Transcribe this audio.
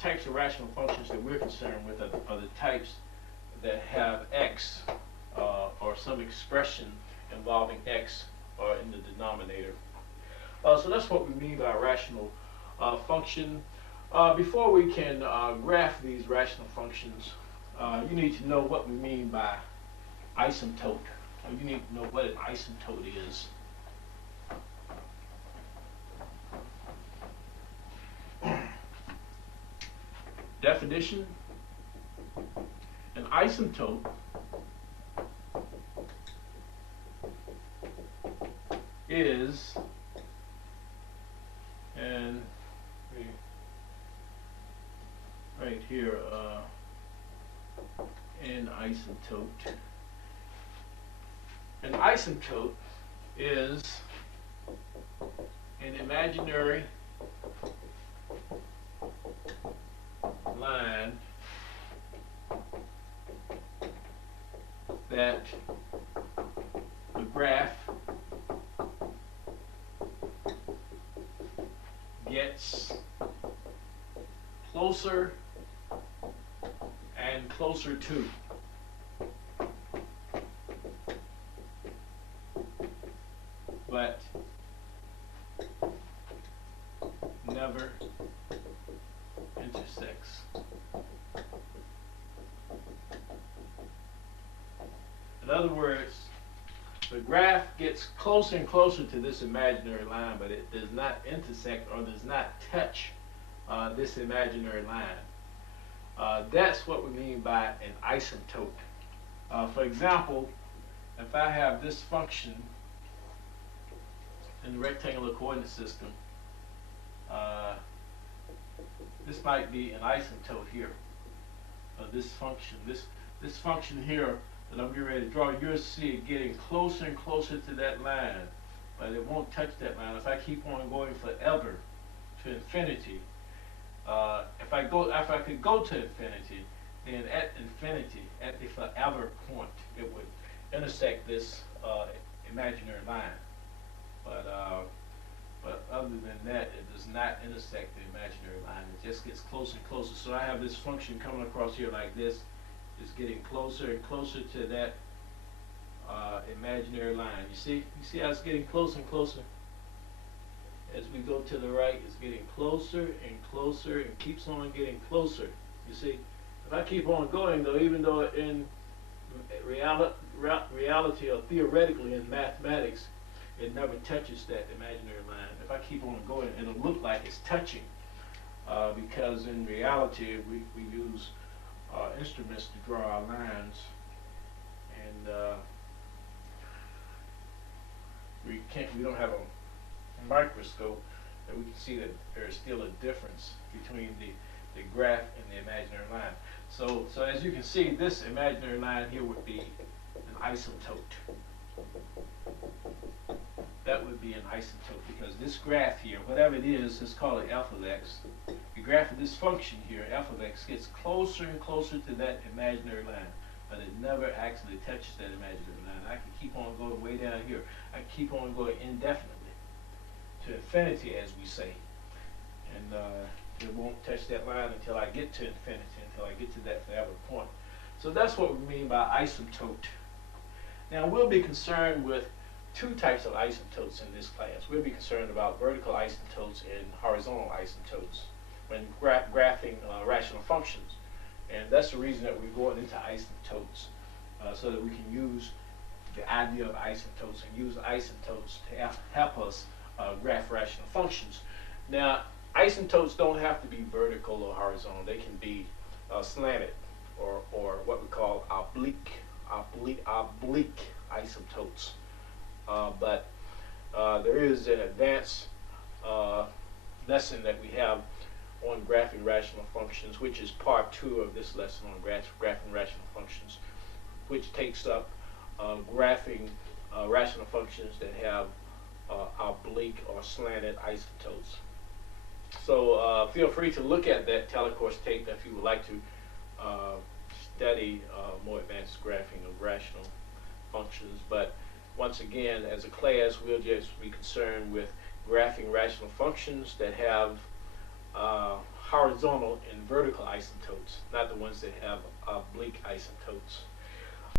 types of rational functions that we're concerned with are the types that have x or some expression involving x in the denominator. So that's what we mean by a rational function. Before we can graph these rational functions, you need to know what we mean by asymptote. You need to know what an asymptote is. Definition: an asymptote is, and right here, an asymptote. An asymptote is an imaginary line that the graph gets closer and closer to. But never intersects. In other words, the graph gets closer and closer to this imaginary line, but it does not intersect or does not touch this imaginary line. That's what we mean by an asymptote. For example, if I have this function in the rectangular coordinate system, this might be an asymptote here. This function here that I'm getting ready to draw, you'll see it getting closer and closer to that line, but it won't touch that line. If I keep on going forever to infinity, if I could go to infinity, then at infinity, at the forever point, it would intersect this imaginary line. But other than that, it does not intersect the imaginary line. It just gets closer and closer. So I have this function coming across here like this. It's getting closer and closer to that imaginary line. You see how it's getting closer and closer? As we go to the right, it's getting closer and closer and keeps on getting closer. You see, if I keep on going though, even though in reality or theoretically in mathematics, it never touches that imaginary line. If I keep on going, it'll look like it's touching because in reality we use instruments to draw our lines, and we don't have a microscope that we can see that there is still a difference between the graph and the imaginary line. So as you can see, this imaginary line here would be an asymptote. That would be an asymptote because this graph here, whatever it is, let's call it f of x. The graph of this function here, f of x, gets closer and closer to that imaginary line, but it never actually touches that imaginary line. I can keep on going way down here. I can keep on going indefinitely to infinity, as we say, and it won't touch that line until I get to infinity, until I get to that forever point. So that's what we mean by asymptote. Now we'll be concerned with two types of asymptotes in this class. We'll be concerned about vertical asymptotes and horizontal asymptotes when graphing rational functions. And that's the reason that we're going into asymptotes, so that we can use the idea of asymptotes and use asymptotes to help us graph rational functions. Now, asymptotes don't have to be vertical or horizontal. They can be slanted or what we call oblique asymptotes. But there is an advanced lesson that we have on graphing rational functions, which is part 2 of this lesson on graphing rational functions, which takes up graphing rational functions that have oblique or slanted asymptotes. So feel free to look at that telecourse tape if you would like to study more advanced graphing of rational functions. But once again, as a class, we'll just be concerned with graphing rational functions that have horizontal and vertical asymptotes, not the ones that have oblique asymptotes.